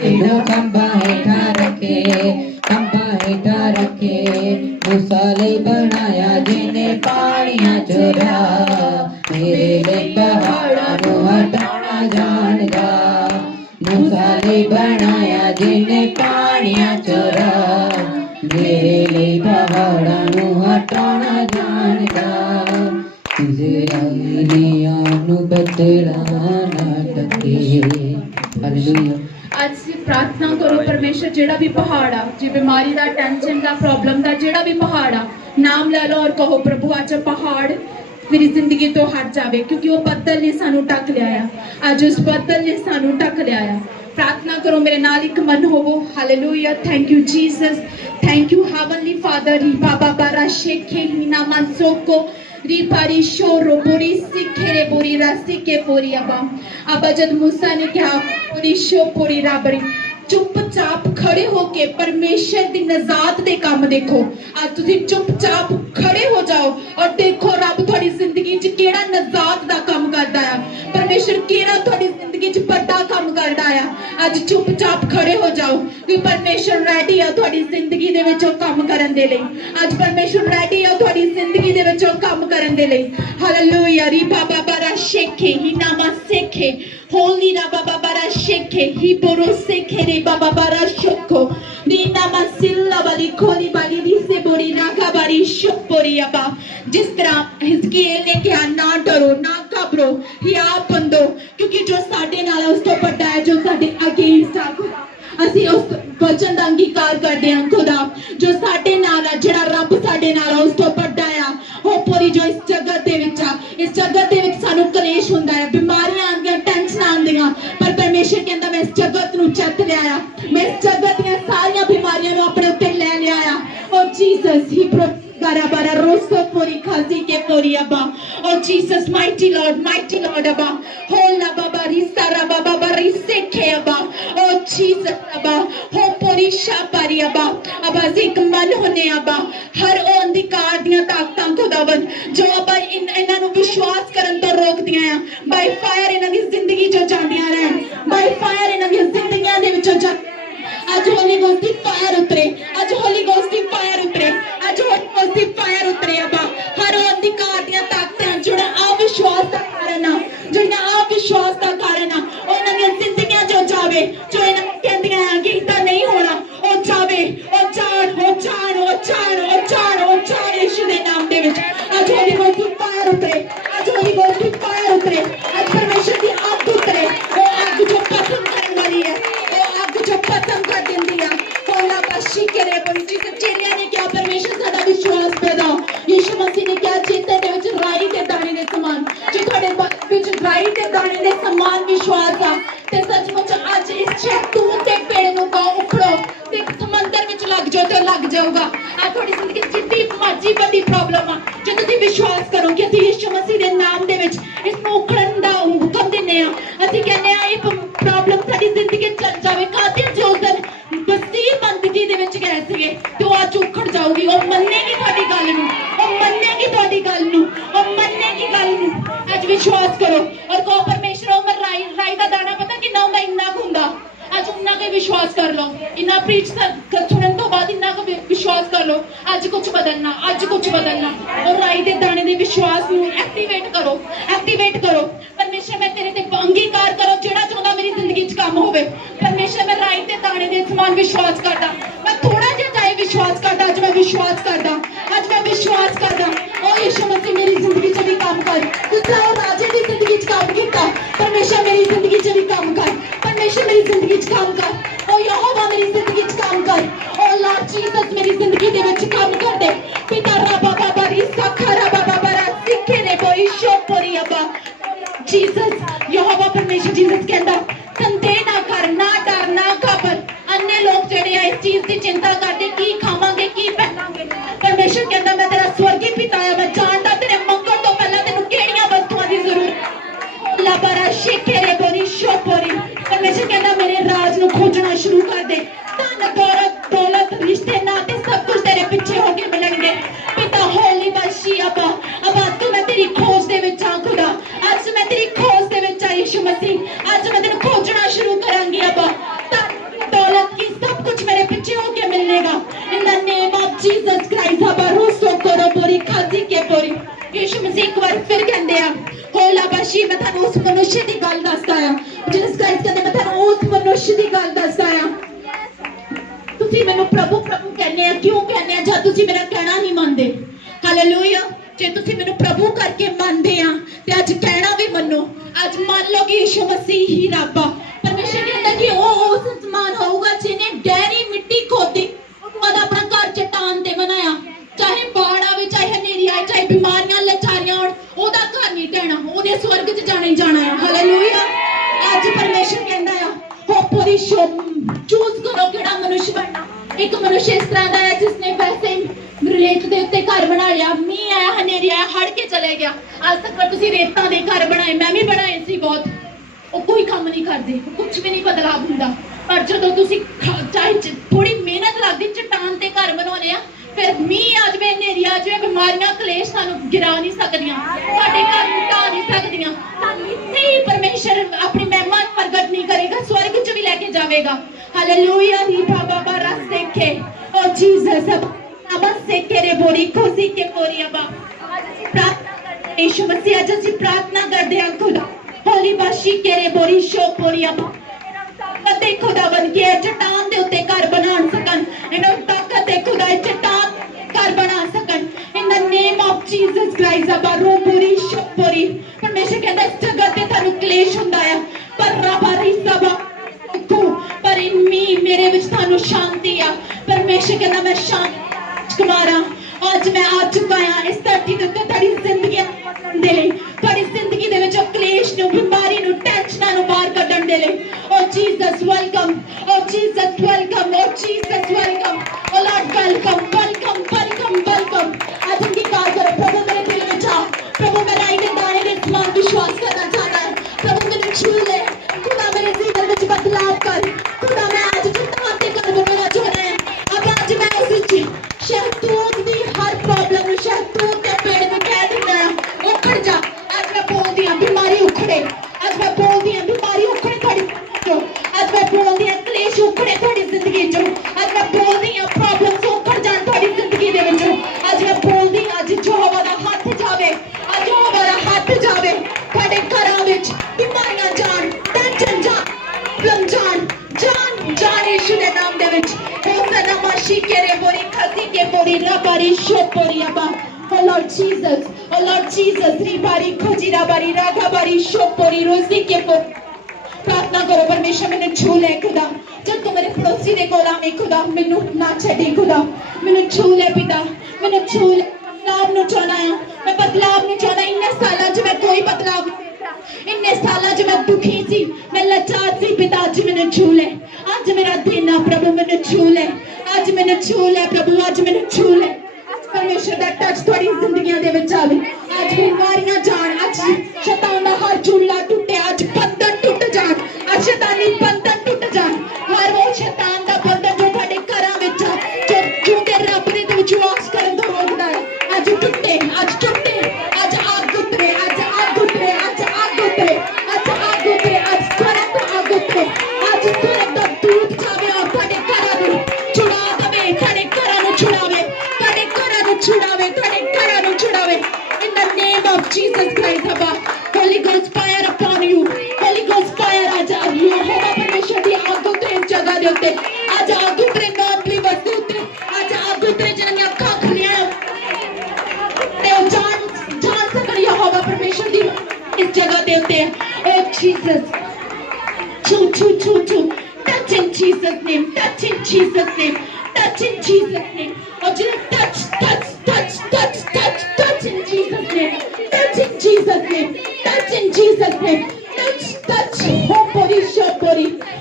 तेनू खंबा हेठा रखे, खंबा हेठा रखे। मूसा लई बनाया जिने पानियां चोरा, मेरे लिए पहाड़ां नू हटाना जानदा। मूसा लई बनाया जिने पानियां चोरा, मेरे लिए पहाड़ां नू हटाना जानदा। इज़राइलियां नू बदला ना टके। हालेलुया। आज से प्रार्थना करो परमेश्वर जेड़ा भी पहाड़ आ, जे बीमारी दा, टेंशन दा, प्रॉब्लम दा जेड़ा भी पहाड़ आ, नाम ले लो और कहो प्रभु आज पहाड़ मेरी जिंदगी तो हट जावे, क्योंकि वो बदल ने सानू ढक लिया। आज उस बदल ने सानू ढक लिया। प्रार्थना करो मेरे नाल, एक मन होवो। Hallelujah. Thank you Jesus, thank you heavenly father. री बाबा बारा शेखे हिना मनसोको री पारी शोरो बोरी सिखेरे बोरी रास्ते के बोरी अबा जब मूसा ने कहा बोरी शो बोरी राबरी, चुपचाप खड़े होके परमेश्वर दी नजात दे काम देखो। आज तुसी चुपचाप खड़े हो जाओ और देखो रब थोड़ी जिंदगी च केड़ा नजात दा काम करदा है, परमेश्वर केड़ा थोड़ी जिंदगी च बड़ा काम करदा है। आज चुपचाप खड़े हो जाओ कि परमेश्वर रेडी है थोड़ी जिंदगी दे विच काम करन दे लई। आज परमेश्वर रेडी है थोड़ी जिंदगी दे विच काम करन दे लई। हालेलुया। री बाबा बारा शेखे ही नामा सेखे होली रा बाबा बारा शेखे ही बोरो सेखे रे बाबा बारा शोको री नामा सिल्ला वाली खोली वाली री से बोरी रागा बारी शोपोरी अबा। जिस तरह हिजकियेल ने कहा ना डरो ना घबरो ही आप बंदो, क्योंकि जो साडे नाल उस तो बड़ा है, जो साडे अगेंस्ट आ खुदा, ਅਸੀਂ ਉਸ ਵਚਨ ਦਾ ਅੰਗੀਕਾਰ ਕਰਦੇ ਹਾਂ। खुदा जो साडे नाल है, जेड़ा रब साडे नाल है, उस तो बड़ा आ। हो पूरी जो इस जगत दे विच आ, इस जगत दे विच सानू कलेश हुंदा है, बीमारियां आंदियां, टेंशन आंदियां, पर परमेश्वर कहंदा मैं इस जगत नू जित लिया, मैं इस जगत दी सारियां बीमारियां नू अपने उत्ते ले लिया। ओ जीसस ही Garabara rosto pori khazi ke pori abba. Oh Jesus, mighty Lord abba. Hola baba risara baba barise ke abba. Oh Jesus abba. Ho pori shapari abba. Abba zik man hone abba. हर ओ अंधकार दियां ताकतां खुदावन जो अब्बा इन्हां नू विश्वास करन तो रोक दियां आ, बाय फायर इन्हां दी जिंदगी चो जांदियां रहन, बाय फायर इन्हां दी जिंदगियां दे विचों जा। आज होली गोस्ट दी फायर उतरे, आज होली गोस्ट दी फायर उतरे, आज होली गोस्ट दी फायर उतरे अब्बा। हर ओ अंधकार दियां ताकतां जेड़ा अविश्वास दा कारण आ, जेड़ा अविश्वास दा कारण आ, उन्हां दी जिंदगियां चो जावे, जो इन्हां कहंदियां आ कि इदां नहीं होना, ओ जावे, ओ जाण, ओ जाण, ओ जाण, ओ जाण, ओ जाण यीशु दे नाम दे विच। आज होली गोस्ट दी फायर उतरे, आज होली गोस्ट दी फायर उतरे, आज परमेश्वर दी आग उतरे, ओ आग जो पसंद करने वाली है, ओ आग जो पसंद कर देंदी है। कोला बशी करे बोली जी चेलियां ने क्या परमेश्वर साडा विश्वास पैदा, यीशु मसीह ने क्या चेते दे विच राई दे दाने दे समान, जो थोड़े विच राई दे दाने दे समान विश्वास आ, ते सचमुच आज इस शैतू ते पेड़ नू कहो उखड़ो ते समंदर विच लग जाओ ते लग जाऊगा। आ थोड़ी जिंदगी जिद्दी मर्जी बड़ी प्रॉब्लम आ, जो तुसीं विश्वास करो कि असीं यीशु मसीह दे नाम दे विच इसनू उखड़न दा हुक्म दिन्ने आ, असीं कहने आ ये प्रॉब्लम साडी जिंदगी चल जावे। कादिर जो उस दिन मसीह बंदगी दे विच गए सीगे तो आज उखड़ जाऊगी, ओ मन्नेगी तुहाडी गल नू, ओ मन्नेगी तुहाडी गल नू, ओ मन्नेगी गल नू। आज विश्वास करो और कहो परमेश्वर ओ मैं राई दा दाना पता किन्ना हुंदा, इन्ना क हुंदा, आज उन्ना के विश्वास कर लो। इन्ना प्रीच सुनने तो बाद इन्ना को विश्वास कर लो, आज कुछ बदलना, आज कुछ बदलना। और राई दे दाने दे विश्वास नू एक्टिवेट करो, एक्टिवेट करो। परमेश्वर मैं तेरे ते अंगीकार करो जेड़ा चाहंदा मेरी जिंदगी च काम होवे। परमेश्वर मैं राई दे दाने दे समान विश्वास करदा, मैं थोड़ा जिहा चाहे विश्वास करदा, आज मैं विश्वास करदा, आज मैं विश्वास करदा। ओ यीशु मसीह मेरी जिंदगी च भी काम कर, जिसने ओ राजे दी जिंदगी च काम कीता, परमेश्वर मेरी जिंदगी च भी काम कर, परमेश्वर मेरी जिंदगी च काम कर। ओ यहोवा मेरी जिंदगी च काम कर, ओ लॉर्ड जीसस मेरी जिंदगी दे विच काम कर दे। पिता रबा बाबा री सखरा बाबा बरा सिखे ने बोई शोपरी अबा। जीसस यहोवा परमेश्वर जीसस कहंदा संदेह ना कर, ना डर, ना घबर। अन्य लोग जेड़े आ इस चीज की चिंता करते की खावांगे की पहनांगे, परमेश्वर कहंदा मैं तेरा स्वर्गी पिता आ, मैं जानदा तेरे मंगण तो पहला तेनू केड़ियां वस्तुआं दी जरूरत। ला बरा शिखे रे बोरी शोपरी, परमेश्वर कहंदा मेरे राज नू खोजना शुरू कर दे। धन दौलत रिश्ते नाते सब कुछ तेरे पीछे होके मिलणगे। पिता होली बशी अबा, अब आज तो मैं तेरी खोज दे विच आ खुदा, आज मैं तेरी खोज दे विच आ यीशु मसीह, आज मैं तेनू खोजना शुरू करांगी अबा। जीसस क्राइस्ट हबारोसो करो बोरी खाजी के बोरी यीशु मसीह एक बार फिर कहंदे आ होला बशी मैं थानू उस मनुष्य दी गल दसदा आ जीसस क्राइस्ट कहंदे मैं थानू उस मनुष्य दी गल दसदा आ तुसी मैनू प्रभु प्रभु कहने आ क्यों कहने आ जद तुसी मेरा कहना नहीं मानदे हालेलुया जे तुसी मैनू प्रभु करके मानदे आ ते अज कहना भी मन्नो अज मान लो कि यीशु मसीह ही रब आ परमेश्वर कहंदा कि ओ उस इंसान होगा जिन्हें गहरी मिट्टी खोदी और अपना घर चट्टान ते बनाया चाहे बाढ़ आवे चाहे हनेरी आए चाहे बीमारियां लाचारियां होण ओदा घर नहीं ढहना ओने स्वर्ग च जाना ही जाना है हालेलुया आज परमेश्वर कहंदा आ हो पूरी शो चूज करो केड़ा मनुष्य बनना एक मनुष्य इस तरह का है जिसने वैसे रेत दे उत्ते घर बना लिया मींह आया हनेरी आया हड़ के चले गया आज तक तुसी रेतां दे घर बनाए मैं भी बनाए सी बहुत ਉਹ ਕੋਈ ਕੰਮ ਨਹੀਂ ਕਰਦੇ ਕੁਝ ਵੀ ਨਹੀਂ ਬਦਲਾਅ ਹੁੰਦਾ ਪਰ ਜਦੋਂ ਤੁਸੀਂ ਚਾਹੇ ਥੋੜੀ ਮਿਹਨਤ ਲੱਗਦੀ ਚਟਾਨ ਤੇ ਘਰ ਬਣਾਉਣੇ ਆ ਫਿਰ ਮੀਂਹ ਆ ਜਾਵੇ ਹਨੇਰੀ ਆ ਜਾਵੇ ਬਿਮਾਰੀਆਂ ਕਲੇਸ਼ ਸਾਨੂੰ ਗਿਰਾ ਨਹੀਂ ਸਕਦੀਆਂ ਸਾਡੇ ਘਰ ਨੂੰ ਢਾ ਨਹੀਂ ਸਕਦੀਆਂ ਸਾਨੂੰ ਇੱਥੇ ਹੀ ਪਰਮੇਸ਼ਰ ਆਪਣੀ ਮਹਿਮਾ ਪ੍ਰਗਟ ਨਹੀਂ ਕਰੇਗਾ ਸਵਰਗ 'ਚ ਵੀ ਲੈ ਕੇ ਜਾਵੇਗਾ ਹਾਲੇਲੂਇਆ ਦੀ ਬਾਬਾ ਬਾਰਾ ਸੇਖੇ ਓ ਜੀਸਸ ਅਬਾ ਸੇਖੇ ਰੇ ਬੋਰੀ ਖੋਸੀ ਕੇ ਬੋਰੀ ਅਬਾ प्रार्थना यीशु मसीह आज ਅਸੀਂ प्रार्थना ਕਰਦੇ ਹਾਂ खुदा होली बाशी केरे बोरी शो पोरिया कते खुदा बन के चट्टान दे उत्ते घर बनान सकन इनो ताकत दे खुदा चट्टान घर बना सकन in the name of Jesus Christ अबा रो बोरी शो पोरी परमेश्वर कहंदा इस जगह ते थानू क्लेश हुंदा है पर रबारी सबा पर इन मी मेरे विच थानू शांति आ परमेश्वर कहंदा मैं शांति कुमारा आज मैं आ चुका हां इस धरती दे उत्ते तेरी जिंदगी दे ले तेरी जिंदगी दे विच क्लेश नु बीमारी नु टेंशनां नु बाहर कढण दे ले O Jesus welcome O Jesus welcome O Jesus welcome O Lord welcome welcome welcome welcome आज इनकी कार करो प्रभु मेरे दिल में जा प्रभु मेरा इन्हें दाने के समान विश्वास करना चाहता है प्रभु मेरे छू ले खुदा मेरे जीवन में बदलाव कर खुदा मैं आज चट्टान ते घर बनाना चाहता है अब आज मैं उस शहतूत दी हर प्रॉब्लम शहतूत के पेड़ में कह देना उखड़ जा आज मैं बोलती हूं बीमारी उखड़े आज मैं बोलती हूं बीमारी उखड़े थोड़ी आज मैं बोलती हूं क्लेश उखड़े थोड़ी जिंदगी चो आज मैं बोलती हूं प्रॉब्लम्स उखड़ जान थोड़ी जिंदगी दे विचों आज मैं बोलती हूं आज यहोवा दा हाथ जावे आज यहोवा दा हाथ जावे ਤੁਹਾਡੇ ਘਰਾਂ ਵਿੱਚ बीमारियां जान टेंशन जान प्रॉब्लम जान यीशु दे नाम दे विच होसना माशी केरे बोरी खसी के बोरी रबारी शो बोरी अबा Oh Lord Jesus, रिबारी खोजी रबारी रागा बारी शो बोरी रोजी के बोरी प्रार्थना करो परमेश्वर मैंने छू ले खुदा जब तू मेरे पड़ोसी दे कोल आवे खुदा मैनू ना छड्डी खुदा मैनू छू ले पिता मैनू छू ले बदलाव नु चाहना है मैं बदलाव नु चाहना इन्ने सालों च मैं कोई बदलाव इन्ने सालों च मैं दुखी सी मैं लाचार सी पिता आज मैंने छू ले आज मेरा दिन आ प्रभु मैंने छू ले आज मैंने छू ले प्रभु आज मैंने छू ले परमेश्वर दा टच थोड़ी जिंदगियां दे विच आवे आज बीमारियां जान आज शैतान दा हर चूला टूटे आज बंधन टूट जान आज शैतानी बंधन टूट जान हर वो शैतान दा बंधन जो ਤੁਹਾਡੇ ਘਰਾਂ ਵਿੱਚ ਜੋ ਝੂਠੇ ਰੱਬ ਦੇ ਵਿਸ਼ਵਾਸ ਕਰਨ ਤੋਂ ਰੋਕਦਾ ਹੈ ਅੱਜ ਟੁੱਟੇ ਅੱਜ ਆਗ ਉਤਰੇ ਅੱਜ ਆਗ ਉਤਰੇ ਅੱਜ ਆਗ ਉਤਰੇ ਅੱਜ ਆਗ ਉਤਰੇ ਅੱਜ ਸਵਰਗ ਤੋਂ ਆਗ ਉਤਰੇ ਅੱਜ ਸਵਰਗ ਦਾ ਦੂਤ ਜਾਵੇ ਔਰ ਤੁਹਾਡੇ ਘਰਾਂ ਨੂੰ ਛੁਡਾ ਦੇਵੇ ਤੁਹਾਡੇ ਘਰਾਂ ਨੂੰ ਛੁਡਾਵੇ in the name of Jesus Christ Abba Holy Ghost fire upon you Holy Ghost fire आज यहोवा परमेश्वर दी आग उतरे इस जगह दे उत्ते आज आग उतरे नॉन बिलीवर्स दे उत्ते आज आग उतरे जिन्हां दी अखां खुलियां ते ओ जान सकण यहोवा परमेश्वर दी इस जगह दे उत्ते ओ जीसस छू touch in Jesus name touch in Jesus name touch in Jesus name oh just touch in Jesus name touch in Jesus name touch in Jesus name touch ho pori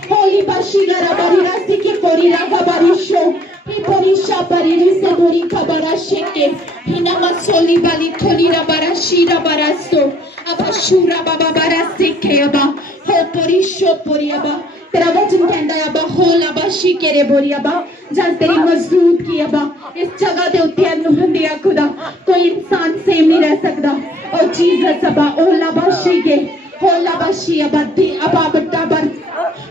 holy bashila rabari rasi ki pori raga barisho hi pori shabari rise pori kabara sheke hina masoli bali tholi rabara shira barasto abashura baba barase ke aba ho pori aba तेरा वचन कहता है अबा होला बाशी केरे बोरी अबा जब तेरी मजदूत की अबा इस जगह दे उत्ते अनुबंधी आ खुदा कोई इंसान सेम नहीं रह सकता ओ जीसस अबा होला बाशी अबा दी अबा बट्टा बर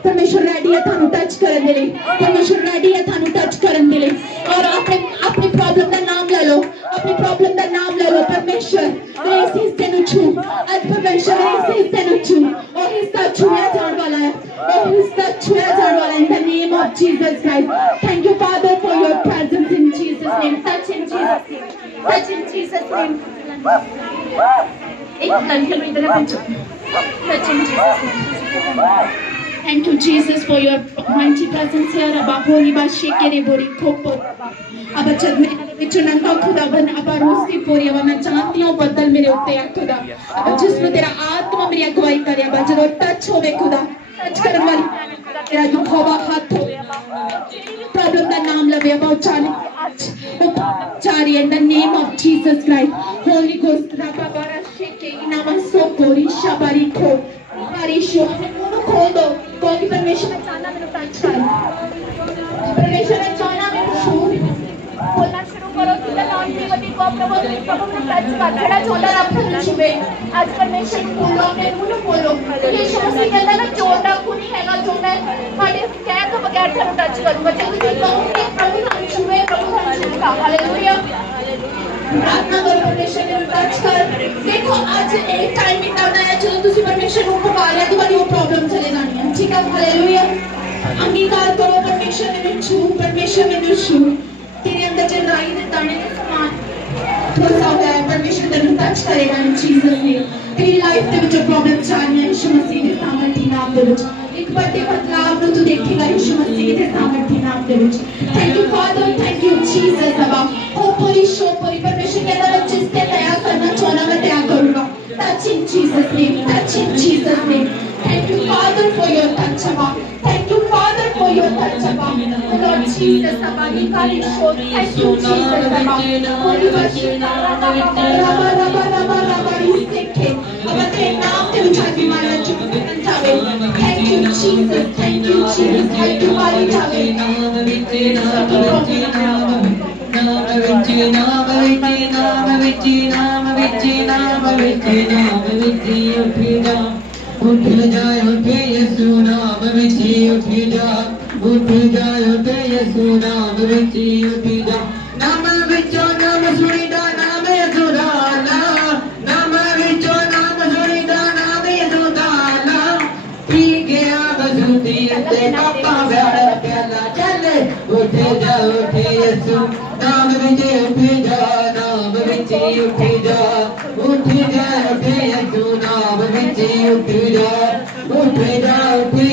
परमेश्वर रेडी है थानू टच करन दे ले परमेश्वर रेडी है थानू टच करन दे ले और अपने of Jesus Christ. Thank you, Father, for your presence in Jesus' name. Touch in Jesus' name. Touch in Jesus' name. Touch in Jesus' name. Thank you, Jesus, for your mighty presence here. Abba, holy ba shekere bori khopo. अब जब मैं विचु नंगा खुदा बन अब रोस्ती पूरी अब मैं जानती हूँ बदल मेरे उत्ते है खुदा अब जिसमें तेरा आत्मा मेरी अगुवाई करे अब जब टच होवे खुदा टच करने वाली तेरा दुखोबा हाथ हो प्रॉब्लम का नाम लवे अब उचाने चारी in the name of Jesus Christ Holy Ghost रबा बारा शेके इनामा सोकोरी शबारी खो बारिशो हमें दोनों खोल दो कोई परमेश्वर ने चाहना मेरे टच कर परमेश्वर ने चाहना मेरे छू बोलना शुरू करो कि नाम के वती को प्रभु ने टच कर खड़ा छोटा रब को छुए आज परमेश्वर बोलो ने मुनु बोलो ये शोसी कहता ना जोड़ा कुनी हैगा जोड़ा हमारे कह तो बगैर थानू टच करूंगा जब तुम कहोगे प्रभु नाम छुए प्रभु नाम छुएगा हालेलुया प्रार्थना करो परमेश्वर ने टच कर देखो आज एक टाइम इतना है जो तुसी परमेश्वर को पुकारे तुम्हारी वो प्रॉब्लम चले जानी है ठीक है हालेलुया अंगीकार करो परमेश्वर ने छू परमेश्वर ने छू तेरे अंदर जो राई दे दाने के समान थोड़ा हुआ है परमेश्वर तेरे टच करेगा इन जीसस नेम तेरी लाइफ ਦੇ ਵਿੱਚ प्रॉब्लम ਚਾਹੀਏ ਯਿਸੂ ਮਸੀਹ ਦੇ ਸਾਮਰਥੀ ਨਾਮ ਦੇ ਵਿੱਚ ਇੱਕ ਵੱਡੇ ਬਦਲਾਵ ਨੂੰ ਤੂੰ ਦੇਖੇਗਾ ਯਿਸੂ ਮਸੀਹ ਦੇ ਸਾਮਰਥੀ ਨਾਮ ਦੇ ਵਿੱਚ thank you Father thank you Jesus ਅਬਾ ਹੋਪਰੀ ਸ਼ੋਪਰੀ ਪਰਮੇਸ਼ਰ ਕਹਿੰਦਾ ਮੈਂ ਜਿਸ ਤੇ ਦਇਆ ਕਰਨਾ ਚਾਹਨਾ ਮੈਂ ਦਇਆ ਕਰੂੰਗਾ touch in Jesus name touch in Jesus name thank you Father for your touch ਅਬਾ thank you Father for your touch ਅਬਾ Lord Jesus ਅਬਾ ਦੀ ਕਾਲੀ ਸ਼ੋ ਥੈਂਕ ਯੂ ਜੀਸਸ ਅਬਾ ਹੋਲੀ ਵਰਸ਼ਿਪ ਰਬਾ ਰਬਾ ਰਬਾ ਰਬਾ ਇਸਕੇ ਅਬਾ ਤੇਰੇ ਨਾਮ ਤੇ ਉਚਾਈ ਮਾਰਿਆ ਚੁੱਕਣ ਜਾਵੇ thank you Jesus thank you Jesus thank you ਮਾਰੀ ਜਾਵੇ ਨਾਮ ਵਿੱਚ ਨਾਮ ਵਿੱਚ ਨਾਮ ਵਿੱਚ ਨਾਮ ਵਿੱਚ ਨਾਮ ਵਿੱਚ ਨਾਮ ਵਿੱਚ ਨਾਮ ਵਿੱਚ ਨਾਮ ਵਿੱਚ ਉੱਠ ਜਾ ਉੱਠ ਯਿਸੂ ਨਾਮ ਵਿੱਚ ਉੱਠ ਜਾ ਉੱਠ ਯਿਸੂ ਨਾਮ ਵਿੱਚ ਉੱਠ ਜਾ ਨਾਮ ਵਿੱਚੋਂ ਨਾਮ ਸੁਣੀਦਾ ਨਾਮ ਯਿਸੂ ਦਾ ਨਾਮ ਵਿੱਚੋਂ ਨਾਮ ਸੁਣੀਦਾ ਨਾਮ ਯਿਸੂ ਦਾ ਪੀ ਗਿਆ ਬਸੁਦੀ ਤੇ ਪਾਪਾ ਵੜਾ ਪਿਆਲਾ ਚੱਲੇ ਉੱਠ ਜਾ ਯਿਸੂ ਨਾਮ ਵਿੱਚ ਉੱਠ ਜਾ ਨਾਮ ਵਿੱਚ ਉੱਠ ਜਾ ਯਿਸੂ ਨਾਮ ਵਿੱਚ ਉੱਠ ਜਾ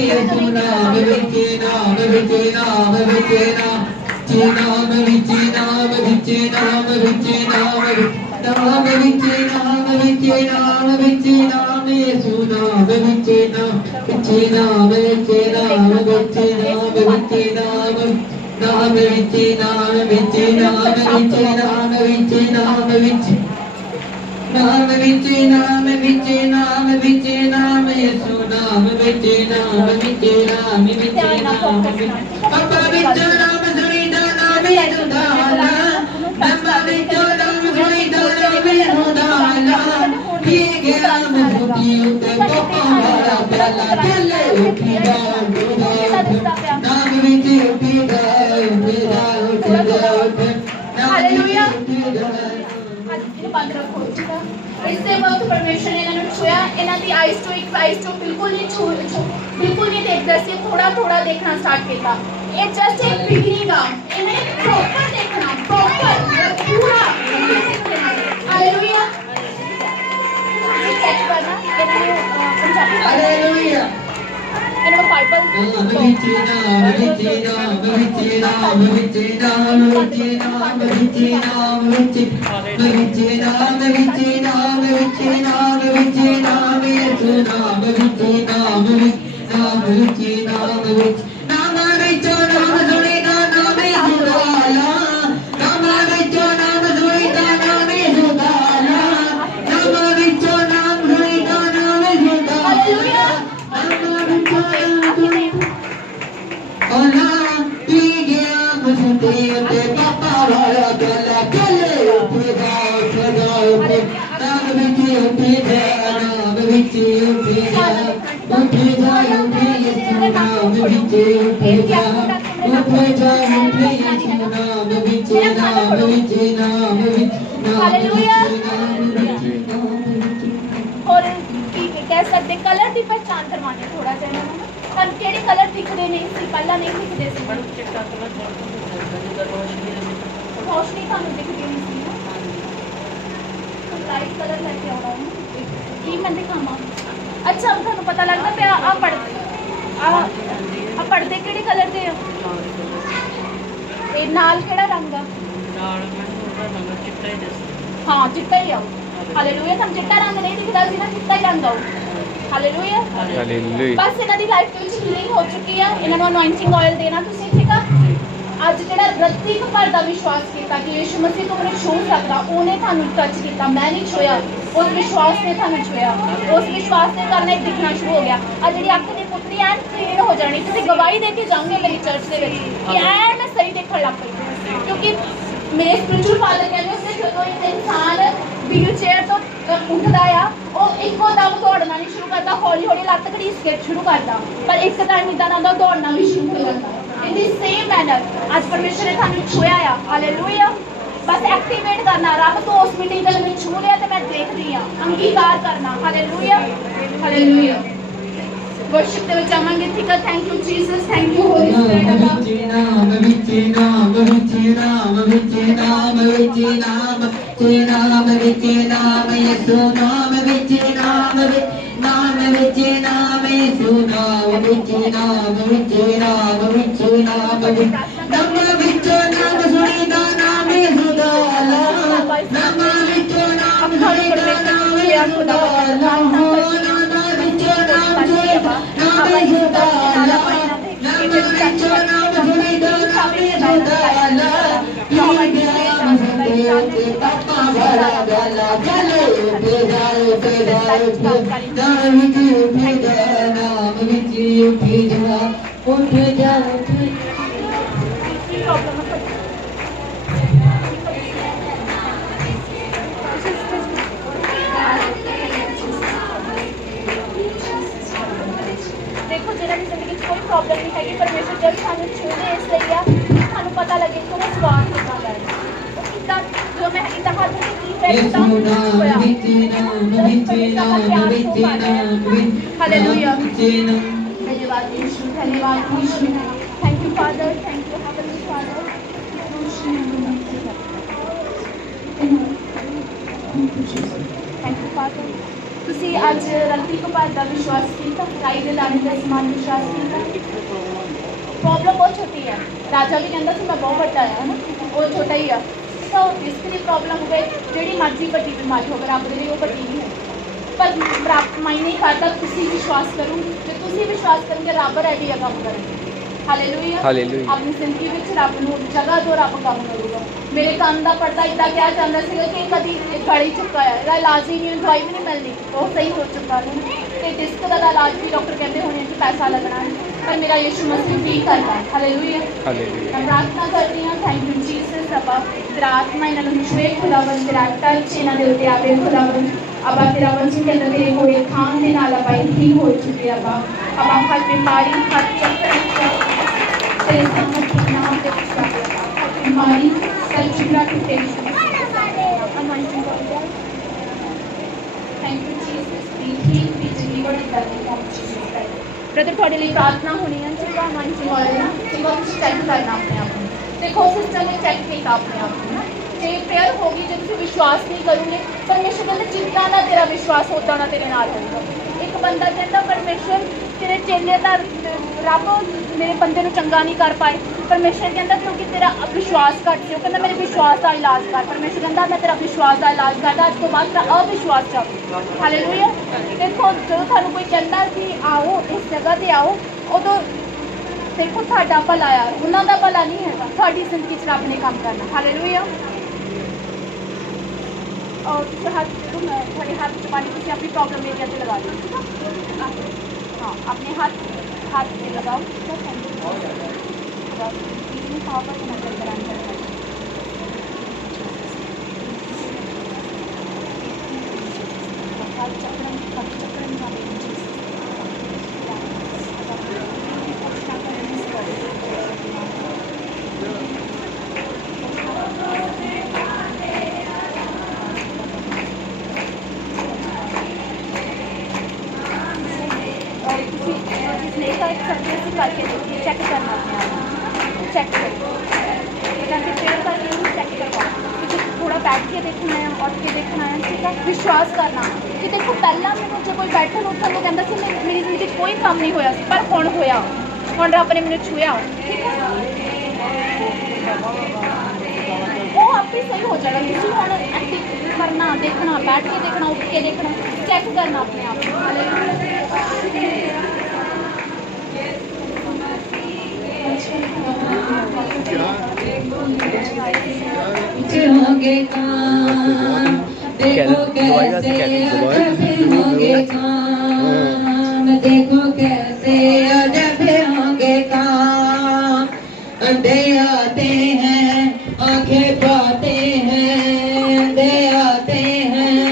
ਯਿਸੂ ਨਾਮ ਵਿੱਚ ਨਾਮ ਵਿੱਚ ਨਾਮ ਵਿੱਚ ਨਾਮ ਨਾਮ ਵਿੱਚ ਨਾਮ ਵਿੱਚ ਨਾਮ ਵਿੱਚ ਨਾਮ ਨਾਮ ਵਿੱਚ ਨਾਮ ਵਿੱਚ ਨਾਮ ਵਿੱਚ ਨਾਮ ਯਿਸੂ ਨਾਮ ਵਿੱਚ ਨਾਮ ਵਿੱਚ ਨਾਮ ਵਿੱਚ ਨਾਮ ਵਿੱਚ ਨਾਮ ਵਿੱਚ ਨਾਮ ਨਾਮ ਵਿੱਚ ਨਾਮ ਵਿੱਚ ਨਾਮ ਵਿੱਚ ਨਾਮ ਵਿੱਚ ਨਾਮ ਵਿੱਚ ਨਾਮ ਵਿੱਚ ਨਾਮ ਵਿੱਚ ਨਾਮ ਵਿੱਚ ਨਾਮ ਯਿਸੂ ਨਾਮ ਵਿੱਚ ਨਾਮ ਵਿੱਚ ਨਾਮ ਵਿੱਚ ਨਾਮ ਪਾਪਾ ਵਿੱਚ ਨਾਮ ਸੁਣੀਦਾ ਨਾਮ ਯਿਸੂ ਦਾ ਨਾਮ ਵਿੱਚ ਨਾਮ ਸੁਣੀਦਾ ਨਾਮ ਯਿਸੂ ਦਾ ਪੀ ਗਿਆ ਮਸੂਦੀ ਉੱਤੇ ਪਾਪਾ ਵਾਲਾ ਪਿਆਲਾ ਚੱਲੇ ਉੱਠੀ ਜਾ ਨਾਮ ਵਿੱਚ ਉੱਠੀ ਜਾ ਹਾਲੇਲੂਇਆ बंद रखो इससे वक्त परमेश्वर ने इन्होंने छुआ इन्हां दी आईज तो एक आईज तो बिल्कुल नहीं बिल्कुल नहीं देखदा सी थोड़ा थोड़ा देखना स्टार्ट किया ये जस्ट एक बिगिनिंग आ इन्हें प्रॉपर देखना प्रॉपर पूरा हालेलुया कैच करना पंजाबी हालेलुया इन्होंने बाइबल और कह सकते कलर की पहचान करवाने थोड़ा सा कलर दिखते नहीं सी पहला नहीं दिखते सी मैं दिखावा। अच्छा ਤੁਹਾਨੂੰ ਪਤਾ ਲੱਗਦਾ ਪਿਆ ਆ ਪੜਦੇ ਕਿਹੜੇ ਕਲਰ ਦੇ ਆ ਤੇ ਨਾਲ ਕਿਹੜਾ ਰੰਗ ਆ? हाँ चिट्टा ही आओ। हालेलुया। हम चिट्टा रंग नहीं दिखता सी ना, चिट्टा ही रंग आओ। हालेलुया। बस इन्हां दी लाइफ विच हीलिंग हो चुकी है। इन्हां नूं अनॉइंटिंग ऑयल देना तुसीं, ठीक है। ਅੱਜ ਜਿਹੜਾ ਰੱਤੀ ਕਪਰ ਦਾ ਵਿਸ਼ਵਾਸ ਕੀਤਾ ਕਿ ਯਿਸੂ ਮਸੀਹ ਤੋਂ ਮੈਨੂੰ ਛੂਹ ਸਕਦਾ, ਉਹਨੇ ਤੁਹਾਨੂੰ ਟੱਚ ਕੀਤਾ, ਮੈਂ ਨਹੀਂ ਛੋਇਆ, ਉਸ ਵਿਸ਼ਵਾਸ ਨੇ ਤੁਹਾਨੂੰ ਛੋਇਆ, ਉਸ ਵਿਸ਼ਵਾਸ ਦੇ ਕਾਰਨ ਇਹ ਦਿਖਣਾ ਸ਼ੁਰੂ ਹੋ ਗਿਆ। ਆ ਜਿਹੜੀ ਅੱਖ ਦੀ ਪੁੱਤਰੀ ਐਨ ਕਲੀਨ ਹੋ ਜਾਣੀ, ਤੁਸੀਂ ਗਵਾਹੀ ਦੇ ਕੇ ਜਾਓਗੇ ਮੇਰੀ ਚਰਚ ਦੇ ਵਿੱਚ ਕਿ ਐਨ ਮੈਂ ਸਹੀ ਦੇਖਣ ਲੱਗ ਪਈ, ਕਿਉਂਕਿ ਮੇਰੇ ਸਪਿਰਚੁਅਲ ਫਾਦਰ ਕਹਿੰਦੇ ਹੁੰਦੇ ਜਦੋਂ ਇੱਕ ਇਨਸਾਨ ਵੀਲ ਚੇਅਰ ਤੋਂ ਉੱਠਦਾ ਆ, ਉਹ ਇੱਕੋ ਦਮ ਦੌੜਨਾ ਨਹੀਂ ਸ਼ੁਰੂ ਕਰਦਾ, ਹੌਲੀ ਹੌਲੀ ਲੱਤ ਘੜੀਸ ਕੇ ਸ਼ੁਰੂ ਕਰਦਾ, ਪਰ ਇੱਕ ਟਾਈਮ ਇੱਦਾਂ ਦਾ ਦੌੜਨਾ ਵੀ ਸ਼ੁਰੂ ਹੋ ਜਾਂਦਾ। In the same manner, आज परमेश्वर ने थानू छुया है। हालेलुया। बस एक्टिवेट करना, रब तो उस मीटिंग में मैं छू लिया तो मैं देख रही हूं, अंगीकार करना। हालेलुया। हालेलुया। वर्शिप दे विच आवांगे, ठीक है। Thank you Jesus, thank you Holi spirit. देखो जिन्हों की जिंदगी कोई प्रॉब्लम नहीं है, परमेश्वर जब सानू छूने इसलिए आ सानू पता लगे कि वो स्वाद कितना है। जो मैं इतना हाथ में की हालेलुया। धन्यवाद यीशु, धन्यवाद यीशु। Thank you Father, thank you heavenly Father. Thank you Father. ਤੁਸੀਂ ਅੱਜ ਰੱਤੀ ਕਪਾਰ ਦਾ ਵਿਸ਼ਵਾਸ ਕੀਤਾ, ਰਾਈ ਦੇ ਦਾਣੇ ਦਾ ਸਮਾਨ ਵਿਸ਼ਵਾਸ ਕੀਤਾ। ਪ੍ਰੋਬਲਮ ਬਹੁਤ ਛੋਟੀ ਹੈ, ਰਾਜਾ ਵੀ ਕਹਿੰਦਾ ਸੀ ਮੈਂ ਬਹੁਤ ਵੱਡਾ ਹੈ ਨਾ, ਉਹ ਛੋਟਾ ਹੀ ਆ। ਤਾਂ ਇਸ ਦੀ ਪ੍ਰੋਬਲਮ ਹੋਵੇ, ਜਿਹੜੀ ਮਰਜ਼ੀ ਵੱਡੀ ਬਿਮਾਰੀ ਹੋਵੇ, ਰੱਬ ਦੇ ਲਈ ਉਹ ਵੱਡੀ ਨਹੀਂ ਹੈ, ਪਰ ਰੱਬ ਮਾਇਨੇ ਕਰਦਾ ਤੁਸੀਂ ਵਿਸ਼ਵਾਸ ਕਰੋ। ਜੇ ਤੁਸੀਂ ਵਿਸ਼ਵਾਸ ਕਰੋਗੇ ਰੱਬ ਰੈਡੀ ਆ ਕੰਮ ਕਰਨ। ਹਾਲੇਲੂਇਆ। ਆਪਣੀ ਜ਼ਿੰਦਗੀ ਵਿੱਚ ਰੱਬ ਨੂੰ ਜਗ੍ਹਾ ਤੋਂ ਰੱਬ ਕੰਮ ਕਰੂਗਾ। ਮੇਰੇ ਕੰਨ ਦਾ ਪਰਦਾ ਇੱਦਾਂ ਕਿਹਾ ਜਾਂਦਾ ਸੀਗਾ ਕਿ ਕਦੀ ਗਲੀ ਚੁੱਕਾ ਹੈ, ਇਹਦਾ ਇਲਾਜ ਹੀ ਨਹੀਂ, ਦਵਾਈ ਵੀ ਨਹੀਂ ਮਿਲਣੀ, ਉਹ ਸਹੀ ਹੋ ਚੁੱਕਾ ਹੈ। ਤੇ ਡਿਸਕ ਦਾ ਇਲਾਜ ਵੀ ਡਾਕਟਰ ਕਹਿੰਦੇ ਹੋਣੇ ਕਿ ਪੈਸਾ ਲੱਗਣਾ ਹੈ, ਪਰ ਮੇਰਾ ਯਿਸੂ ਮਸੀਹ ਠੀਕ ਕਰਦਾ। ਹਾਲੇਲੂਇਆ। ਮੈਂ ਪ੍ਰਾਰਥਨਾ ਕਰਦੀ ਹਾਂ, ਥੈਂਕ ਯੂ ਜੀਸਸ। ਅਬਾ ਤੇਰਾ ਆਤਮਾ ਇਹਨਾਂ ਨੂੰ ਛੁਏ ਖੁਦਾਵੰਦ, ਤੇਰਾ ਟੱਚ ਇਹਨਾਂ ਦੇ ਉੱਤੇ ਆਵੇ ਖੁਦਾਵੰਦ। अबा तेरा वचन के अंदर तेरे कोड़े खान दे नाल अबा ठीक हो चुके अबा हर बीमारी हर चक्कर तेरे सामर्थ के नाम पे हर बीमारी हर चिकरा के तेरे anointing of God। Thank you Jesus, be healed, be delivered in the name of Jesus Christ। Brother थोड़े लिए प्रार्थना होनी है, चिकरा anointing oil ना चिकरा कुछ चेक करना अपने आप को। देखो सिस्टर ने चेक किया अपने आप को ना, जे प्रेयर होगी, जो तुम विश्वास नहीं करोगे, परमेश्वर कहते जितना ना तेरा विश्वास होता ना तेरे नाल होगा। एक बंदा कहता परमेश्वर तेरे चेले का रब मेरे बंदे को चंगा नहीं कर पाए, परमेश्वर कहता क्योंकि तेरा विश्वास घट से, कहता मेरे विश्वास का इलाज कर। परमेश्वर कहता मैं तेरा विश्वास का इलाज करता, अज तो बाद तेरा अविश्वास चल। हालेलुया। देखो जो थानू कोई कहता कि आओ इस जगह पर आओ, उदों देखो साडा भला आ, उन्हों का भला नहीं है, साड़ी जिंदगी च रब ने काम करना। हालेलुया। और हाथ मैं थोड़े हाथ से पानी से अपनी प्रॉब्लम एरिया से लगा दी। हाँ अपने हाथ से लगाओ। करके देखिए, चेक करना अपने आप, चेक करो, चेक करवाओ, क्योंकि थोड़ा बैठ के देखना है, उठ के देखना है, ठीक है। विश्वास करना कि देखो पहला मैनू जो कोई बैठन उठन को कहता सी मेरी जिंदगी कोई काम नहीं होया सी, पर हुण होया, हुण रब ने मैनू छुया, ठीक है। वो आपे सही हो जाएगा। तुसीं हुण एक्टिव करना, देखना, बैठ के देखना, उठ के देखना, चेक करना अपने आप होंगे काम, देखो कैसे अजब होंगे काम, देखो कैसे अजब होंगे काम। अंधे आते हैं आंखें पाते हैं, अंधे आते हैं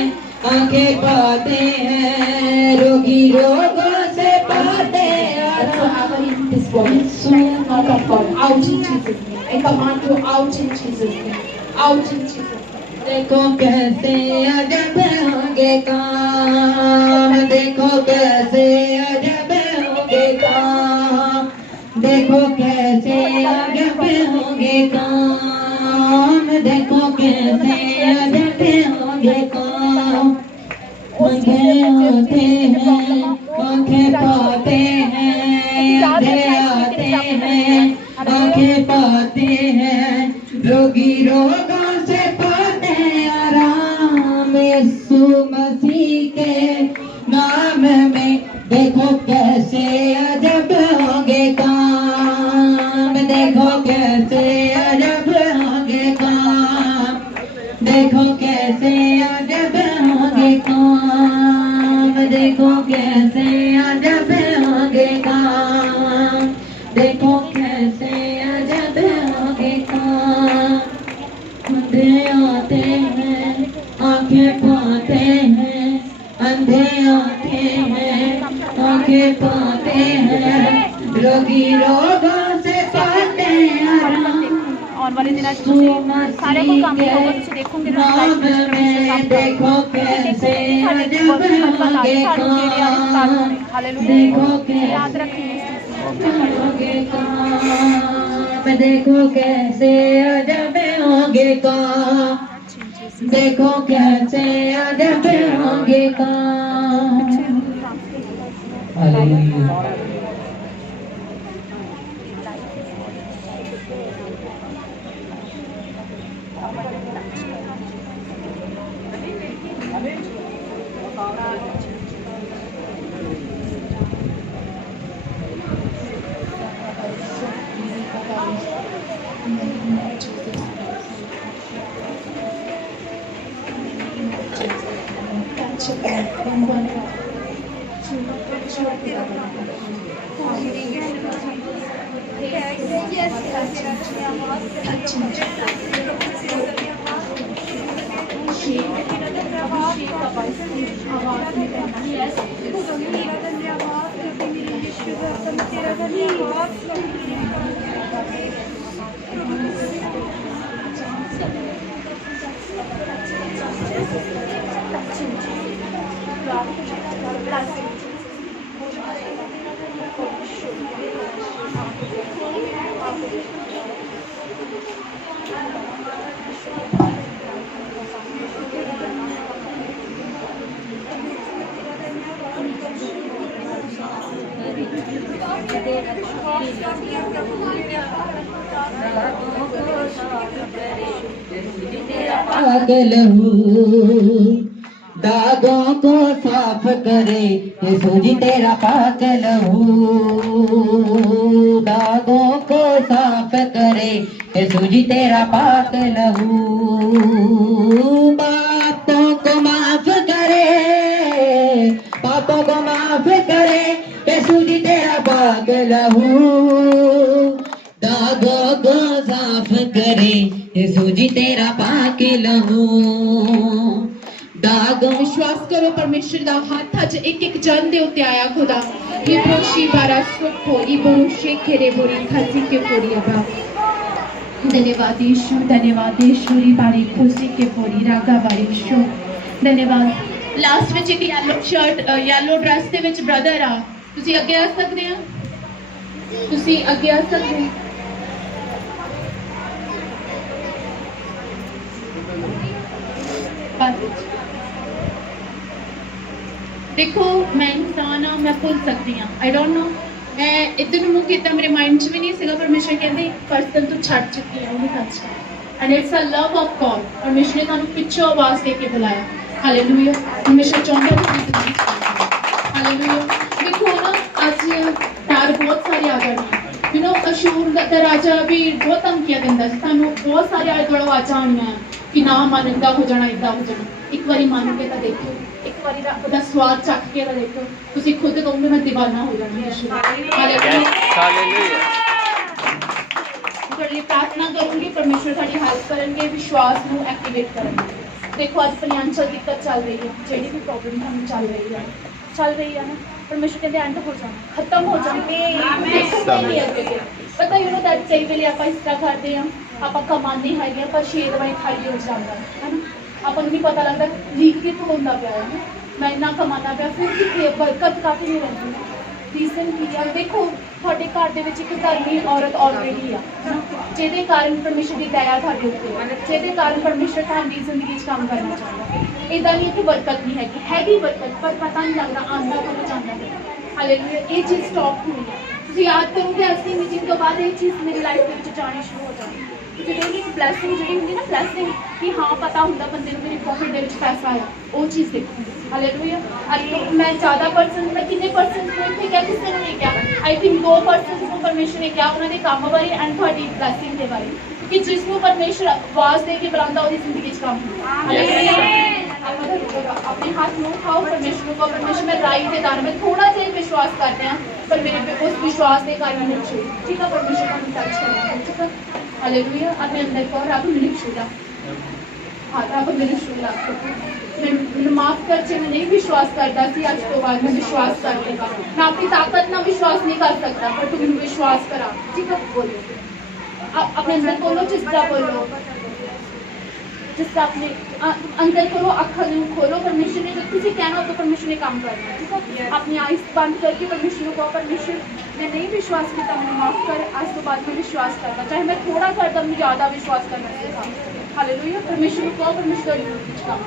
आंखें पाते हैं, रोगी रोगों से पाते This woman soon not of God, out in Jesus' name. I command you out in Jesus' name. Out in Jesus' name. देखो कैसे अजब होंगे काम, देखो कैसे अजब होंगे काम, देखो कैसे अजब होंगे काम, देखो कैसे अजब होंगे काम। आंखें आते हैं आंखें पाते हैं, अंधे आते हैं आंखें पाते हैं, रोगी रोगों से पाते हैं आराम। यीशु मसीह के नाम में देखो कैसे अजब होंगे काम, देखो कैसे अजब होंगे काम, देखो कैसे अजब होंगे काम, देखो कैसे अजब होंगे काम, देखो कैसे अजब होंगे काम। अंधे आते हैं आंखें पाते हैं, अंधे आते हैं आंखें पाते हैं, रोगी रोगों से पाते हैं आराम। आने वाले दिनों में सारे को काम होगा, तुम देखोगे ना नाम में देखो कैसे अजब होंगे काम, देखो कैसे याद रखें होंगे काम, देखो कैसे अजब होंगे काम, देखो कैसे अजब होंगे काम। हालेलुया। पागल हूँ दागों को साफ करे, यीशु जी तेरा पागल हूँ, दागों को साफ करे, यीशु जी तेरा पागल हूँ। पापों को माफ करे, पापों को माफ करे, यीशु जी तेरा पागल हूँ, दागों को साफ करे, यीशु जी तेरा पागल हूँ। दागों विश्वास करो परमेश्वर दा हाथ अज एक एक जन दे उत्ते आया खुदा। ये बोशी बारा सुखो ये बोशे केरे बोरी खसी के बोरी अबा। धन्यवाद यीशु, धन्यवाद यीशु री बारी खुशी के बोरी रागा बारी यीशु धन्यवाद। लास्ट में एक येलो शर्ट येलो ड्रेस दे विच ब्रदर आ, तुसी अगे आ सकदे हो, तुसी अगे आ सकदे हो। बाद विच देखो मैं इंसान हाँ, मैं भुल सकती हाँ। आई डोंट नो, मैं इधर मुँह किया, मेरे माइंड च भी नहीं सीगा। परमेश्वर कहते एक पर्सन तू छड़ चुकी है, उन्हें टच कर। And it's a love of God. परमेश्वर ने तुहानू पिछों आवाज़ दे के बुलाया। हालेलुया। परमेश्वर चाहता है कि तुहाडी जिंदगी हालेलुया। देखो ना आज डर बहुत सारे आ जाने, यू नो अशूर दा राजा भी बहुत धमकियां दिंदा सी, तुहानू बहुत सारे आले दुआले आवाज़ां आउणियां कि ना मन इदां हो जाना, इदां हो जाना। एक बारी मन के तां देखो, एक बारी ਉਹਦਾ ਸਵਾਦ ਚੱਖ ਕੇ ਤਾਂ ਦੇਖੋ, ਤੁਸੀਂ ਖੁਦ ਕਹੋਗੇ ਮੈਂ دیਵਾਨਾ ਹੋ ਜਾਣਾ ਯਿਸੂ ਦਾ। ਹਾਲੇਲੂਇਆ। ਤੁਹਾਡੇ ਲਈ ਪ੍ਰਾਰਥਨਾ ਕਰੂੰਗੀ, ਪਰਮੇਸ਼ਵਰ ਤੁਹਾਡੀ ਹੈਲਪ ਕਰਨਗੇ, ਵਿਸ਼ਵਾਸ ਨੂੰ ਐਕਟੀਵੇਟ ਕਰਨਗੇ। ਦੇਖੋ ਅੱਜ ਫਾਈਨੈਂਸ਼ੀਅਲ ਦਿੱਕਤ ਚੱਲ ਰਹੀ ਹੈ, ਜਿਹੜੀ ਵੀ ਪ੍ਰੋਬਲਮ ਤੁਹਾਨੂੰ ਚੱਲ ਰਹੀ ਹੈ ਨਾ, ਪਰਮੇਸ਼ਵਰ ਕਹਿੰਦੇ ਐਂਡ ਹੋ ਜਾਣਾ, ਖਤਮ ਹੋ ਜਾਣਾ। ਪਤਾ ਯੂ ਨੋ ਦੈਟ ਕਈ ਵੇਲੇ ਆਪਾਂ ਇਸ ਤਰ੍ਹਾਂ ਕਰਦੇ ਹਾਂ, ਆਪਾਂ ਕਮਾਉਂਦੇ ਹੈਗੇ ਆਪਾਂ 6 ਦਵਾਈ ਖਾਈ ਹੋ ਜਾਂਦਾ ਹੈ ਨਾ, ਆਪਾਂ ਨੂੰ ਨਹੀਂ ਪਤਾ ਲੱਗਦਾ ਲੀਕ ਕਿੱਥੋਂ ਹੁੰਦਾ ਪਿਆ ਹੈ। ਮੈਂ ਇੰਨਾ ਕਮਾਉਂਦਾ ਪਿਆ ਫਿਰ ਕਿੱਥੇ ਬਰਕਤ ਕਾਫੀ ਨਹੀਂ ਰਹਿੰਦੀ। ਰੀਜ਼ਨ ਕੀ ਆ? ਦੇਖੋ ਤੁਹਾਡੇ ਘਰ ਦੇ ਵਿੱਚ ਇੱਕ ਧਰਮੀ ਔਰਤ ਆਲਰੇਡੀ ਆ, ਜਿਹਦੇ ਕਾਰਨ ਪਰਮੇਸ਼ਰ ਦੀ ਦਇਆ ਤੁਹਾਡੇ ਉੱਤੇ, ਜਿਹਦੇ ਕਾਰਨ ਪਰਮੇਸ਼ਰ ਤੁਹਾਡੀ ਜ਼ਿੰਦਗੀ 'ਚ ਕੰਮ ਕਰਨਾ ਚਾਹੁੰਦਾ। ਇੱਦਾਂ ਨਹੀਂ ਕਿ ਬਰਕਤ ਨਹੀਂ ਹੈਗੀ ਬਰਕਤ, ਪਰ ਪਤਾ ਨਹੀਂ ਲੱਗਦਾ ਆਉਂਦਾ ਕਦੋਂ ਜਾਂਦਾ ਹੈ। ਹਾਲੇਲੂਇਆ। ਇਹ ਚੀਜ਼ ਸਟਾਪ ਹੋਈ ਹੈ। ਤੁਸੀਂ ਯਾਦ ਕਰੋਗੇ ਅਸੀਂ ਮੀਟਿੰਗ ਤੋਂ ਬਾਅਦ ਇਹ ਚੀਜ਼ ਮੇਰੀ ਲਾਈਫ ਦੇ ਵਿੱਚ ਜਾਣੀ ਸ਼ੁਰੂ ਹੋ ਜਾਣੀ। ਜਿਹੜੀ ਬਲੈਸਿੰਗ ਜਿਹੜੀ ਹੁੰਦੀ ਨਾ, ਬਲੈਸਿੰਗ ਕਿ ਹਾਂ ਪਤਾ ਹੁੰਦਾ ਬੰਦੇ ਨੂੰ ਮੇਰੀ ਪੋਕਟ ਦੇ ਵਿੱਚ ਪੈਸਾ ਆਇਆ, ਉਹ ਚੀਜ਼ ਦੇਖੋ। ਹਾਲੇਲੂਇਆ। ਅੱਜ ਮੈਂ ਜ਼ਿਆਦਾ ਪਰਸਨ, ਮੈਂ ਕਿੰਨੇ ਪਰਸਨ ਨੂੰ ਇੱਥੇ ਕਿਹਾ, ਕਿਸੇ ਨੂੰ ਨਹੀਂ ਕਿਹਾ। ਆਈ ਥਿੰਕ 2 ਪਰਸਨ ਨੂੰ ਪਰਮੇਸ਼ਰ ਨੇ ਕਿਹਾ, ਉਹਨਾਂ ਦੇ ਕੰਮ ਬਾਰੇ ਐਂਡ ਤੁਹਾਡੀ ਬਲੈਸਿੰਗ ਦੇ ਬਾਰੇ, ਕਿ ਜਿਸ ਨੂੰ ਪਰਮੇਸ਼ਰ ਆਵਾਜ਼ ਦੇ ਕੇ ਬੁਲਾਉਂਦਾ ਉਹਦੀ ਜ਼ਿੰਦਗੀ 'ਚ ਕੰਮ ਹੁੰਦਾ। ਆਪਣੇ ਹੱਥ ਨੂੰ ਖਾਓ, ਪਰਮੇਸ਼ਰ ਨੂੰ ਕਹੋ ਪਰਮੇਸ਼ਰ ਮੈਂ ਰਾਈ ਦੇ ਦਾਨ, ਮੈਂ ਥੋੜਾ ਜਿਹਾ ਵਿਸ਼ਵਾਸ ਕਰਦੇ ਹਾਂ ਪਰ ਮੇਰੇ ਉਸ ਵਿਸ਼ਵਾਸ ਦੇ ਕਾਰਨ ਮੈਨੂੰ ਛੂ, ਠੀਕ ਹੈ ਪਰਮੇਸ਼ਰ ਤੁਹਾਨੂੰ ਟੱਚ ਕਰਨਾ, ਠੀਕ ਹੈ। ਹਾਲੇਲੂਇਆ। ਆਪਣੇ ਅੰਦਰ ਕਹੋ ਰੱਬ ਮੈਨੂੰ ਛੂਦਾ, ਹਾਂ ਰੱਬ ਮੈਨੂੰ ਛੂਦਾ, ਮੈਨੂੰ ਮਾਫ ਕਰ ਜੇ ਮੈਂ ਨਹੀਂ ਵਿਸ਼ਵਾਸ ਕਰਦਾ ਸੀ, ਅੱਜ ਤੋਂ ਬਾਅਦ ਮੈਂ ਵਿਸ਼ਵਾਸ ਕਰ ਲੇਗਾ। ਮੈਂ ਆਪਣੀ ਤਾਕਤ ਨਾਲ ਵਿਸ਼ਵਾਸ ਨਹੀਂ ਕਰ ਸਕਦਾ ਪਰ ਤੂੰ ਮੈਨੂੰ ਵਿਸ਼ਵਾਸ ਕਰਾ, ਠੀਕ ਹੈ। ਬੋਲੋ ਆਪਣੇ ਅੰਦਰ ਬੋਲੋ, ਜਿਸ ਤਰ੍ਹਾਂ ਬੋਲੋ, ਜਿਸ ਤਰ੍ਹਾਂ ਆਪਣੇ ਅੰਦਰ ਕਰੋ, ਅੱਖਾਂ ਨੂੰ ਖੋਲੋ। ਪਰਮੇਸ਼ਰ ਨੇ जब ਤੁਸੀਂ ਕਹਿਣਾ ਤਾਂ ਪਰਮੇਸ਼ਰ ਨੇ ਕੰਮ ਕਰਨਾ, ਠੀਕ ਹੈ। ਆਪਣੀ ਆਈਜ਼ ਬੰਦ ਕਰਕੇ ਪਰਮੇਸ਼ਰ ਨੂੰ ਕਹੋ ਪਰਮੇਸ਼ਰ मैं नहीं विश्वास किया, मैंने माफ कर, आज तो बाद में विश्वास करना, चाहे मैं थोड़ा करता मैं ज़्यादा विश्वास करना सीखा। हालेलुया। परमेश्वर को कहो परमेश्वर काम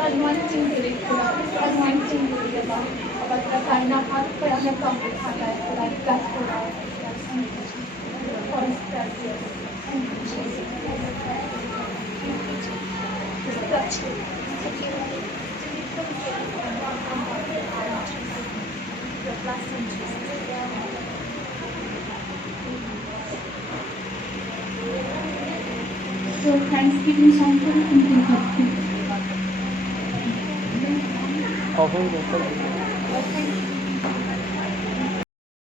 anointing diri Tuhan, anointing diri Allah. Apabila karena hati yang kamu pakai, Tuhan bless Tuhan. For His presence. Thank you, Jesus. Just touch it. Your blessing, Jesus. So Thanksgiving song for you.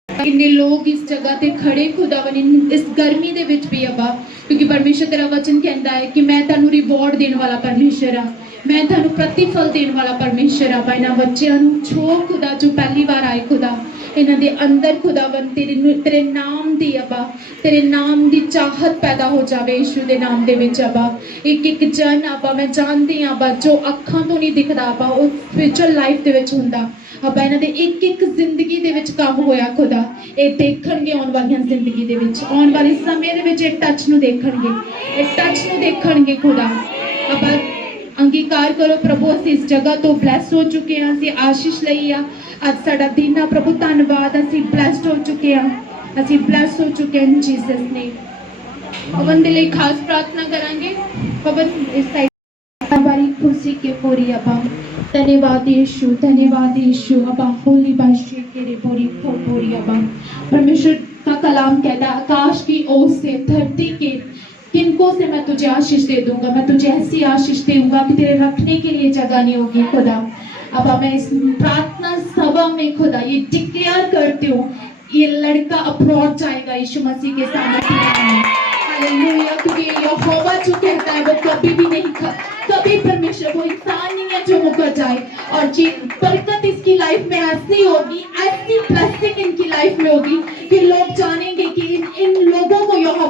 किन्ने लोग इस जगह ते खड़े खुदावन इस गर्मी दे विच भी अब्बा, क्योंकि परमेश्वर तेरा वचन कहता है कि मैं तेनू रिवॉर्ड देने वाला परमेश्वर हाँ, मैं तेनू प्रतिफल देने वाला परमेश्वर हाँ। इन्हां बच्चिआं नूं छो खुदा जो पहली बार आए खुदा, इन्हां दे अंदर खुदावन तेरे नाम दी अब्बा, तेरे नाम दी चाहत पैदा हो जावे यीशु दे नाम दे विच अब्बा। एक एक जन अब्बा मैं जानदी हां अब्बा जो अखां तो नहीं दिखदा अब्बा, वो फ्यूचर लाइफ दे विच हुंदा अब्बा। इन्हां दे एक एक जिंदगी दे विच काम होया खुदा, ये देखणगे आउण वालियां जिंदगी दे विच, आउण वाले समय दे विच एक टच नूं देखणगे, एक टच नूं देखणगे खुदा अब्बा। अंगीकार करो प्रभु, असीं इस जगह तो ब्लैस हो चुके हैं, असीं आशीष लई आ। अज साडा दिन आ प्रभु, धन्नवाद, असीं ब्लैस्ड हो चुके हैं, असीं ब्लैस हो चुके हैं इन जीसस नेम। पवन दे लई खास प्रार्थना करांगे। पवन इस साइड बारी खुशी के पूरी अबा, धन्यवाद यीशु, धन्यवाद यीशु अबा। होली बाशी के रे पूरी पूरी अबा। परमेश्वर का कलाम कहता है आकाश की ओर से धरती के किनको से मैं तुझे आशीष दे दूंगा, मैं तुझे ऐसी आशीष दूंगा कि तेरे रखने के लिए जगह नहीं होगी खुदा। अब मैं इस प्रार्थना सभा में खुदा ये डिक्लेयर करती हूँ, ये लड़का अब्रॉड जाएगा यीशु मसीह के सामने। हालेलुया। क्योंकि यहोवा जो कहता है वो कभी भी नहीं, कभी परमेश्वर वो इंसान नहीं है जो मुकर जाए। और जी बरकत इसकी लाइफ में ऐसी होगी, ऐसी ब्लेसिंग इनकी लाइफ में होगी कि लोग जानेंगे कि इन लोगों को यहोवा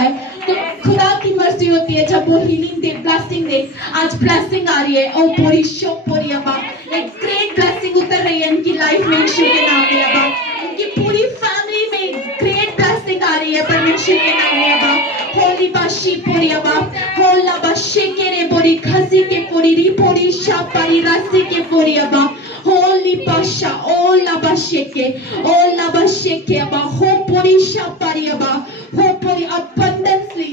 है तो खुदा की मर्जी होती है जब वो हीलिंग दे, ब्लेसिंग दे। आज ब्लेसिंग आ रही है ओ पूरी शो पूरी अबा, एक ग्रेट ब्लेसिंग उतर रही है इनकी लाइफ में यीशु के नाम में अबा। इनकी पूरी फैमिली में ग्रेट ब्लेसिंग आ रही है परमेश्वर के नाम में अबा। होली बाशी पूरी अबा, होला बाशी के रे पूरी खसी के पूरी री पूरी शापारी राशि के पूरी अबा। होली बाशा ओला बाशेके अबा, हो पूरी शापारी अबा, हो पूरी abundantly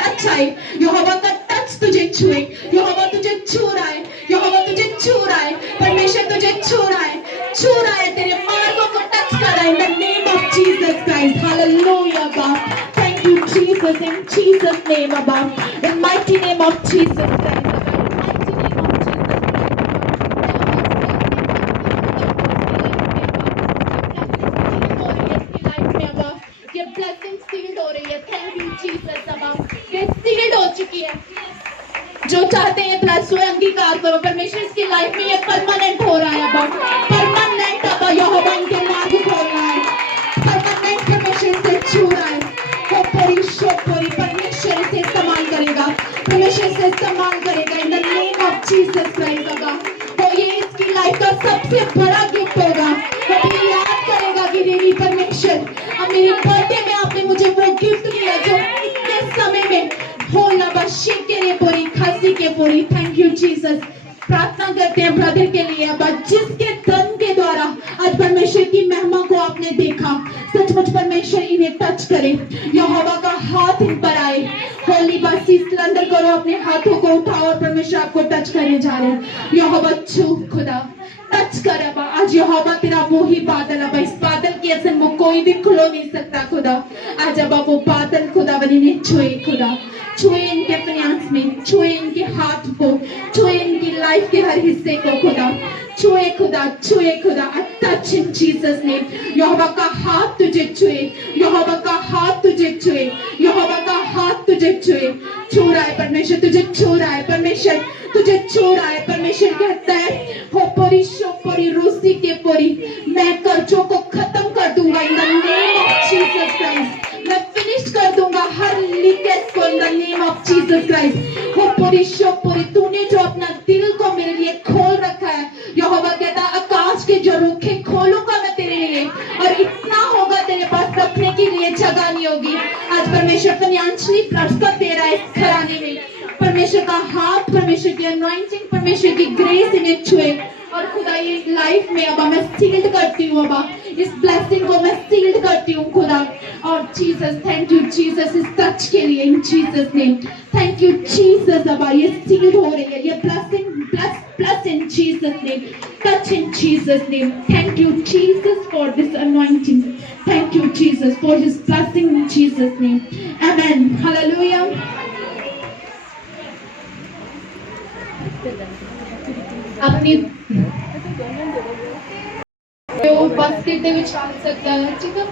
टच आए। यहोवा का टच तुझे छुए, यहोवा तुझे छू रहा है, यहोवा तुझे छू रहा है, परमेश्वर तुझे छू रहा है, तेरे मार्गों को टच कर रहा है। In the name of Jesus Christ, hallelujah God, thank you Jesus, in Jesus name above, in mighty name of Jesus Christ above, ये blessing sealed हो रही है। Thank you Jesus above, ये sealed हो चुकी है। जो चाहते हैं प्लस हुए अंगीकार करो, परमेश्वर की लाइफ में ये परमानेंट हो रहा है। अब परमानेंट अब यहोवा इनके मार्ग खोल रहा है, परमानेंट परमेश्वर से छू रहा है। वो पूरी शोपरी परमेश्वर से इस्तेमाल करेगा, परमेश्वर से इस्तेमाल करेगा। In the name of Jesus Christ होगा तो ये इसकी लाइफ का सबसे बड़ा गिफ्ट होगा। वो भी याद करेगा कि देवी परमेश्वर, अब मेरे बर्थडे में आपने मुझे वो गिफ्ट दिया जो इतने समय में होला बशी के रे पूरी खासी के पूरी। Thank you Jesus. प्रार्थना करते हैं ब्रदर के लिए अब, जिसके धन के द्वारा आज परमेश्वर की महिमा को आपने देखा, सचमुच परमेश्वर इन्हें टच करे, यहोवा का हाथ इन पर आए। होली बसी सिलेंडर करो, अपने हाथों को उठाओ और परमेश्वर आपको टच करे जा रहे हैं। यहोवा छू खुदा टच कर अब आज, यहोवा तेरा वो ही बादल अब, इस बादल के ऐसे मुंह कोई भी खुलो नहीं सकता खुदा। आज अब वो बादल खुदा बनी ने छुए, खुदा छुए इनके फाइनेंस में, छुए इनके हाथ को, छुए इनकी लाइफ के हर हिस्से को खुदा, छुए खुदा, छुए खुदा। Touch in Jesus name. यहोवा का हाथ तुझे छुए, यहोवा का हाथ तुझे छुए, यहोवा का हाथ तुझे छुए। छू रहा है परमेश्वर, तुझे छू रहा है परमेश्वर, तुझे छू रहा है परमेश्वर। कहता है हो पोरी शो पोरी रूसी के पोरी, मैं कर्जों को खत्म कर दूंगा in the name of Jesus Christ. मैं फिनिश कर दूंगा हर लीकेज को in the name of Jesus Christ. हो पोरी शो पोरी, तूने जो अपना दिल को मेरे लिए खोल रखा है, यहोवा कहता है आकाश के जो रुखे खोलूंगा मैं तेरे लिए, और इतना होगा तेरे पास रखने के लिए जगह नहीं होगी। आज परमेश्वर फाइनेंशियली बरकत दे रहा है इस घराने में। परमेश्वर का हाथ, परमेश्वर की अनॉइंटिंग, परमेश्वर की ग्रेस इन्हें छुए। और खुदा ये लाइफ में अब मैं सील्ड करती हूँ, अब इस ब्लेसिंग को मैं सील्ड करती हूँ खुदा। और जीसस, थैंक यू जीसस इस टच के लिए, इन Jesus name. Thank you Jesus, अब ये सील्ड हो रही है, ये blessing bless in Jesus name, touch in Jesus name. Thank you Jesus for this anointing, thank you Jesus for his blessing in Jesus name, amen, hallelujah। अपनी जो basket ਦੇ ਵਿੱਚ ਆ ਸਕਦਾ ਹੈ, ਠੀਕ ਹੈ।